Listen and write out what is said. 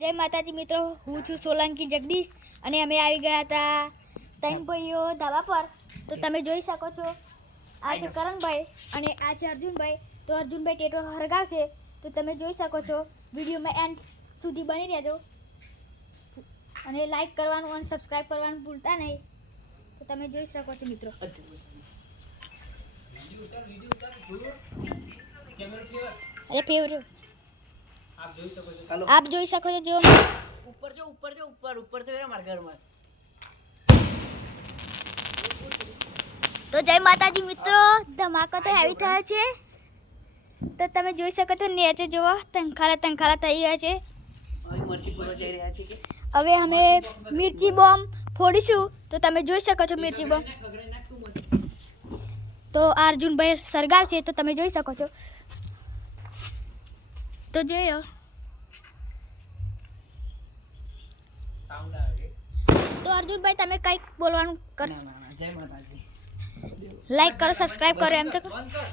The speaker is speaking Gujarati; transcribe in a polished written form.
જય માતાજી મિત્રો, હું છું સોલંકી જગદીશ અને અમે આવી ગયા હતા ત્રણ ભાઈઓ ધાબા પર. તો તમે જોઈ શકો છો, આ છે કરણભાઈ અને આ છે અર્જુનભાઈ. તો અર્જુનભાઈ ટેટો હરગાવશે, તો તમે જોઈ શકો છો. વિડીયોમાં એન્ડ સુધી બની રહેજો અને લાઈક કરવાનું અને સબસ્ક્રાઈબ કરવાનું ભૂલતા નહીં. તો તમે જોઈ શકો છો મિત્રો. અરે ફેવરેટ आप જોઈ શકો છો. જો ऊपर जो ऊपर तो हमारे घर में. તો જય માતાજી મિત્રો, ધમાકો તો હેવી થયો છે. તો તમે જોઈ શકો છો નીચે જોવો તંખાલા થઈ ગયા છે. હવે મરચી પૂરો જઈ રહ્યા છે કે હવે અમે મિર્ચી બોમ્બ ફોડીશું. તો તમે જોઈ શકો છો મિર્ચી બોમ્બ. તો અર્જુનભાઈ સળગાવશે, તો તમે જોઈ શકો છો. તો જોયો. તો અર્જુનભાઈ તમે કંઈક બોલવાનું કરશો? જય માતાજી. લાઈક કરો, સબસ્ક્રાઇબ કરો એમ તો. બંધ કર.